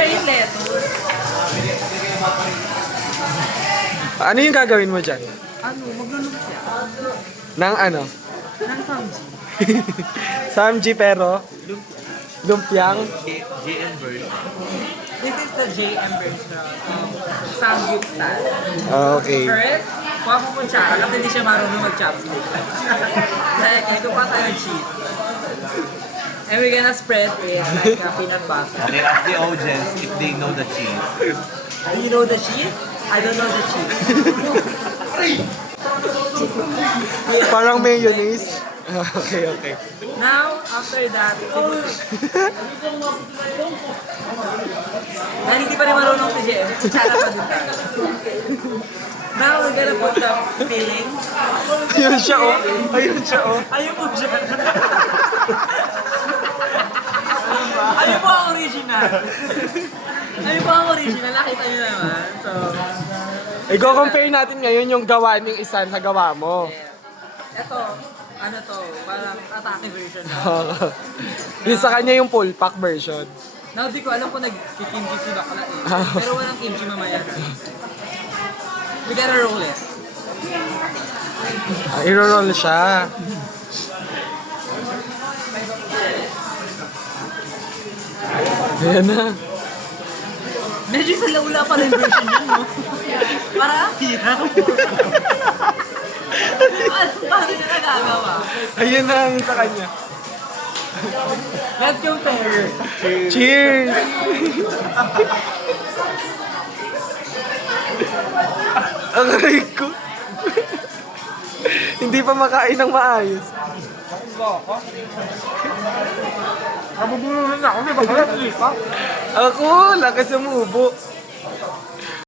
share yung lettuce. Ano yung gagawin mo dyan? Ano, maglulumpia. Nang ano? Nang samji. Samji pero? Lumpiang? JN version. This is the JM version of samgyup style. Okay. First, kuha mo kutsara kasi hindi siya marunong mag-chopstick. Second, kuha tayo ng cheese. And we're gonna spread with like peanut butter. And then ask the audience if they know the cheese. Do you know the cheese? I don't know the cheese. Parang mayonnaise. Okay, okay. Now, after that, dahil hindi pa rin marunong si JM, kutsara pa din tayo. Now, we're gonna put the filling. Ayun siya oh. Ayun siya oh. Ayun po siya. Ayun po ang original. Ayun po ang original. Nakita niyo naman. So, I-compare natin ngayon yung gawa ng isa sa gawa mo. ito, ano to, parang atake version na. Yung sa kanya yung full pack version. Now, di ko alam kung nag-kimchi si bakla eh. Pero walang kimchi mamaya. We gotta roll it. I-roll siya. Ayan na. Medyo sa laula pa rin version yan, no? Parang hirap. Paano niya nagagawa? Ayun na yung sa kanya. Let's compare. Cheers! Aray ko. Hindi pa makain ng maayos. Nabubunuhan na ako, may bakla. Ako, lakas umubo.